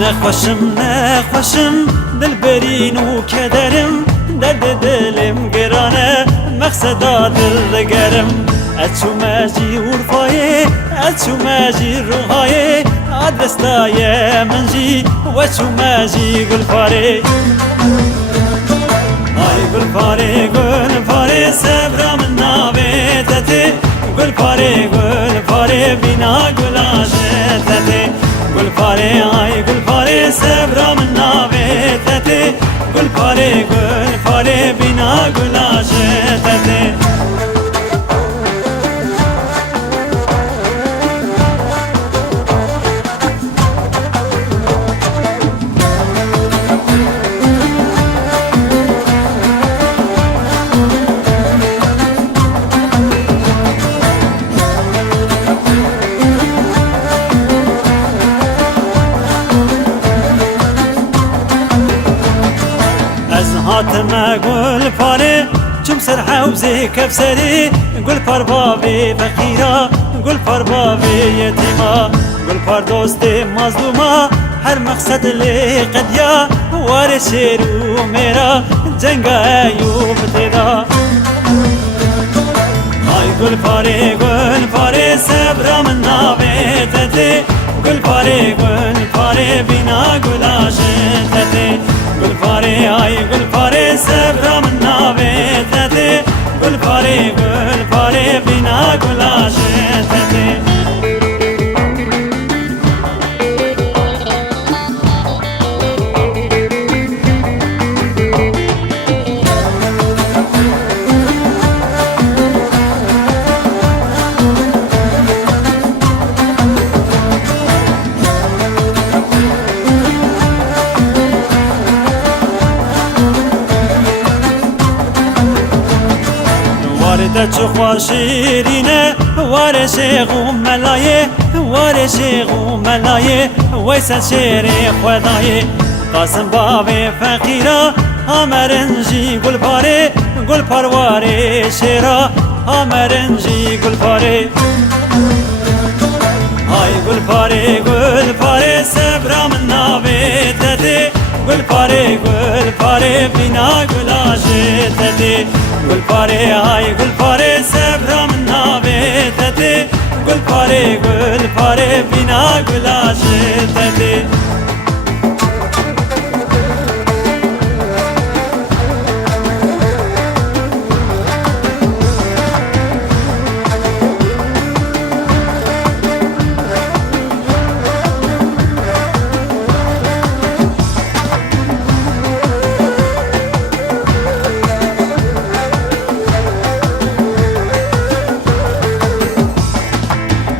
نخوشم دل برین و کدرم درد دلم گرانه مقصدا دل دگرم اچو مجی ورفای اچو مجی روحای آدرستای منجی وچو مجی گلپاره آی گلپاره گلپاره سبرام ناویتته گلپاره بینا گلاشتته گلپاره آی گلپاره سبرام ناویتته گلپاره بینا گلاشتته هاتما گل پاره چم سر حوزه کفسری گل پر بابی فقیرا گل پر بابی یتیما گل پر دوست مظلوما هر مقصد لی قدیا وار شیرو میرا جنگ ایوب تدا آی گل پاره صبرم ناویتته گل پاره بینا گلاشتته گلپاره آی گلپاره صبرم ناویتته گلپاره بینا گلاشتته وارد چخوا شیرینه وار شیغو ملایه ویسا شیر خدایه قاسم باب فقیرا آمرنجی گل پرواره شیرا آمرنجی گلپاره آی گلپاره سبرام ناویتته گلپاره بینا گلاشتته گلپاره آی گلپاره صبرم ناویتته گلپاره بینا گلاشتته